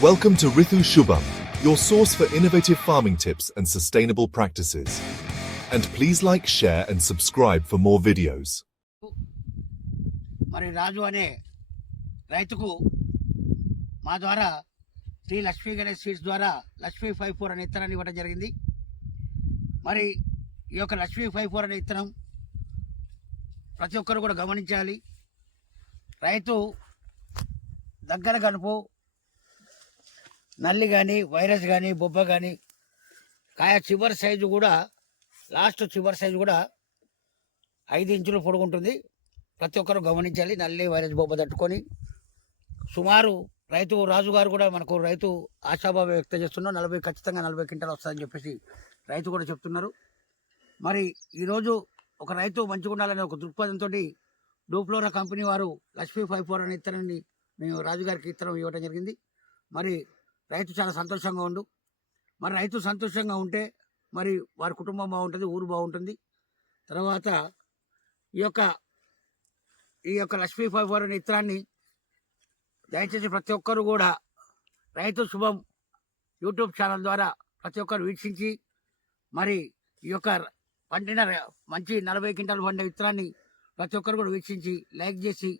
Welcome to Rithu Shubham, your source for innovative farming tips and sustainable practices. And please like, share, and subscribe for more videos. మరి రాజు అనే రైతుకు మా ద్వారా Shri Lakshmi Ganesh seeds ద్వారా Lakshmi five four అనే ఇత్తనాన్ని ఇవ్వడం జరిగింది మరి ఈ యొక్క లక్ష్మీ ఫైవ్ ఫోర్ అనే ఇత్తనం ప్రతి ఒక్కరు కూడా గమనించాలి రైతు దగ్గర కనుపు నల్లి కానీ వైరస్ కానీ బొబ్బ కానీ కాయ చివరి సైజు కూడా లాస్ట్ చివరి సైజు కూడా ఐదు ఇంచులు పొడుగుంటుంది. ప్రతి ఒక్కరు గమనించాలి నల్లి వైరస్ బొబ్బ తట్టుకొని. సుమారు రైతు రాజు గారు కూడా మనకు రైతు ఆశాభావం వ్యక్తం చేస్తున్నారు. నలభై ఖచ్చితంగా నలభై క్వింటాలు వస్తుందని చెప్పేసి రైతు కూడా చెప్తున్నారు. మరి ఈరోజు ఒక రైతు మంచిగా ఉండాలనే ఒక దృక్పథంతో డూప్లోరా కంపెనీ వారు లక్ష్మీ ఫైవ్ ఫోర్ అనే ఇత్తనాన్ని మేము రాజుగారికి ఇత్తనం ఇవ్వడం జరిగింది. మరి రైతు చాలా సంతోషంగా ఉండు. మరి రైతు సంతోషంగా ఉంటే మరి వారి కుటుంబం బాగుంటుంది ఊరు బాగుంటుంది. తర్వాత ఈ యొక్క ఈ యొక్క లక్ష్మీ ఫైవ్ ఫోర్ అనే ఇత్తనాన్ని దయచేసి ప్రతి ఒక్కరు కూడా రైతు శుభం యూట్యూబ్ ఛానల్ ద్వారా ప్రతి ఒక్కరు వీక్షించి మరి ఈ యొక్క పండిన మంచి నలభై క్వింటాలు పండే విత్తనాన్ని ప్రతి ఒక్కరు కూడా వీక్షించి లైక్ చేసి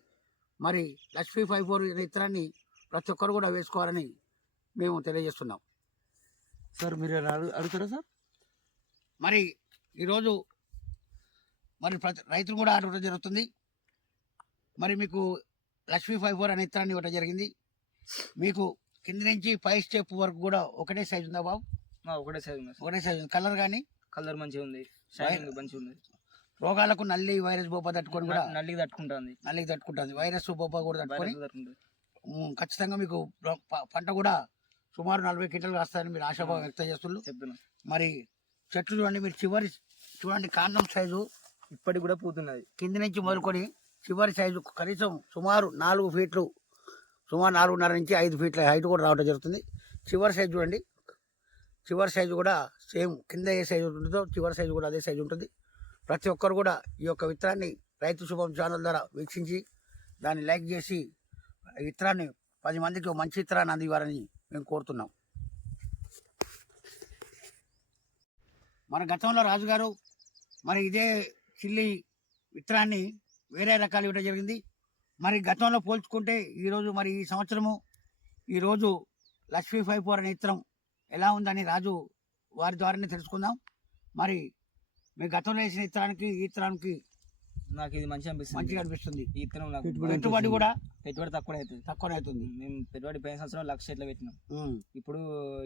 మరి లక్ష్మీ ఫైవ్ ఫోర్ అనే విత్తనాన్ని ప్రతి ఒక్కరు కూడా వేసుకోవాలని మేము తెలియజేస్తున్నాం. సార్ మీరు అడుగుతారా సార్? మరి ఈరోజు మరి ప్రతి రైతులు కూడా అడగడం జరుగుతుంది. మరి మీకు లక్ష్మీ ఫైవ్ ఫోర్ అనే ఇత్తనాన్ని ఇవ్వడం జరిగింది. మీకు కింద నుంచి పై స్టెప్ వరకు కూడా ఒకటే సైజు ఉందా బాబు? ఒకటే సైజ్ ఉంది ఒకటే సైజు కలర్ కానీ? కలర్ మంచిగా ఉంది. షైనింగ్ మంచిగా ఉంది. రోగాలకు నల్లి వైరస్ బొబ్బ తట్టుకొని కూడా నల్లికి తట్టుకుంటుంది. నల్లికి తట్టుకుంటుంది. వైరస్ బొబ్బ కూడా తట్టుకొని తట్టుకుంటుంది. ఖచ్చితంగా మీకు పంట కూడా సుమారు నలభై క్వింటలు వస్తాయని మీరు ఆశాభావం వ్యక్తం చేస్తున్నారు. మరి చెట్లు చూడండి మీరు చివరి చూడండి కాండం సైజు. ఇప్పటికి కూడా పూతున్నది. కింది నుంచి మొదలుకొని చివరి సైజు కనీసం సుమారు నాలుగు ఫీట్లు సుమారు నాలుగున్నర నుంచి ఐదు ఫీట్ల హైట్ కూడా రావడం జరుగుతుంది. చివరి సైజు చూడండి. చివరి సైజు కూడా సేమ్ కింద ఏ సైజు ఉంటుందో చివరి సైజు కూడా అదే సైజు ఉంటుంది. ప్రతి ఒక్కరు కూడా ఈ యొక్క విత్తనాన్ని రైతు శుభం ఛానల్ ద్వారా వీక్షించి దాన్ని లైక్ చేసి విత్తనాన్ని పది మందికి మంచి విత్తనాన్ని అందివ్వాలని మేము కోరుతున్నాం. మన గతంలో రాజుగారు మరి ఇదే చిల్లి విత్తనాన్ని వేరే రకాలు ఇవ్వడం జరిగింది. మరి గతంలో పోల్చుకుంటే ఈరోజు మరి ఈ సంవత్సరము ఈరోజు లక్ష్మీ ఫైవ్ ఫోర్ అనే విత్తనం ఎలా ఉందని రాజు వారి ద్వారానే తెలుసుకుందాం. మరి మీ గతంలో వేసిన విత్తనానికి ఈ విత్తనానికి నాకు ఇది మంచిగా అనిపిస్తుంది. మంచిగా అనిపిస్తుంది. ఈ నాకు పెట్టుబడి కూడా పెట్టుబడి తక్కువ అవుతుంది. తక్కువనే అవుతుంది. మేము పెట్టుబడి పోయిన సంవత్సరం లక్ష ఎట్లా పెట్టినాం. ఇప్పుడు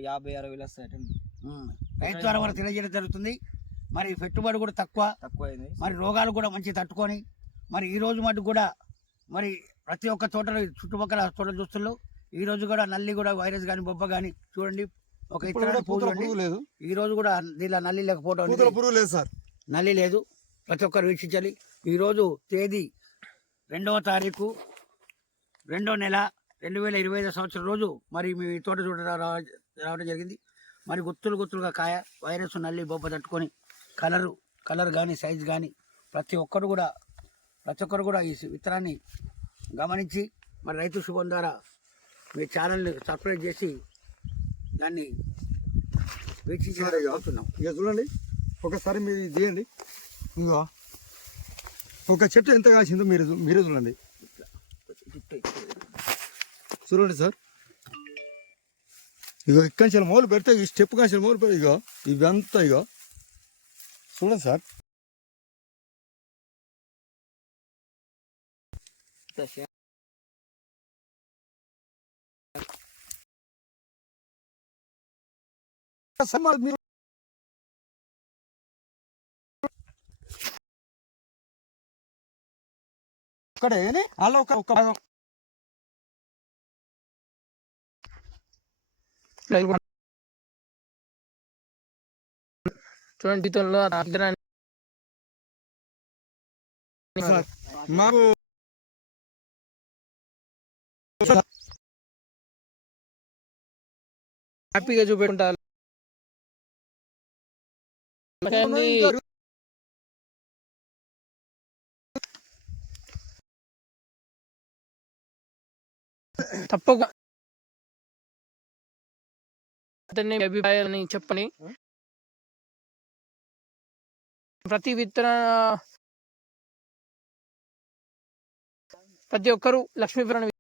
యాభై అరవై వేలు వస్తాయి. రైతు ద్వారా కూడా తెలియజేయడం జరుగుతుంది. మరి పెట్టుబడి కూడా తక్కువ. తక్కువ అయింది మరి రోగాలు కూడా మంచి తట్టుకొని మరి ఈ రోజు మటుకు కూడా మరి ప్రతి ఒక్క తోటలో చుట్టుపక్కల తోటలు చూస్తున్నారు ఈ రోజు కూడా నల్లి కూడా వైరస్ కానీ బొబ్బ కానీ చూడండి. ఒక ఇతర లేదు. ఈ రోజు కూడా దీనిలో నల్లి లేకపోవడం పూతల అనేది పురుగు లేదు సార్. నల్లి లేదు. ప్రతి ఒక్కరు వీక్షించాలి. ఈ రోజు తేదీ రెండవ తారీఖు రెండో నెల రెండు వేల ఇరవై ఐదో సంవత్సరం రోజు మరి మీ తోట చూడ రావడం జరిగింది. మరి గుత్తులు గుత్తులుగా కాయ వైరస్ నల్లి బొబ్బ తట్టుకొని కలరు కలర్ కానీ సైజ్ కానీ ప్రతి ఒక్కరు కూడా ప్రతి ఒక్కరు కూడా ఈ విత్తనాన్ని గమనించి మరి రైతు శుభం ద్వారా మీ ఛానల్ని సబ్స్క్రైబ్ చేసి దాన్ని ఇక చూడండి. ఒకసారి మీరు ఇగో ఒక చెట్టు ఎంత కాసిందో మీరు మీరు మీరే చూడండి. చూడండి సార్. ఇగో ఇక్కడి నుంచి మొదలు పెడితే ఈ స్టెప్ కాసిన మొదలు పెడితే ఇగో ఇవంతా ఇగో. చూడండి సార్. సార్ మరి ఒక్కడే అలా ఒక ఒక భాగం. చూడండి జీతంలో మాకు హ్యాపీగా చూపెట్టుకుంటారు. తప్పకుండా అతన్ని అభిప్రాయాలని చెప్పని ప్రతి విత్తన ప్రతి ఒక్కరూ లక్ష్మీపురం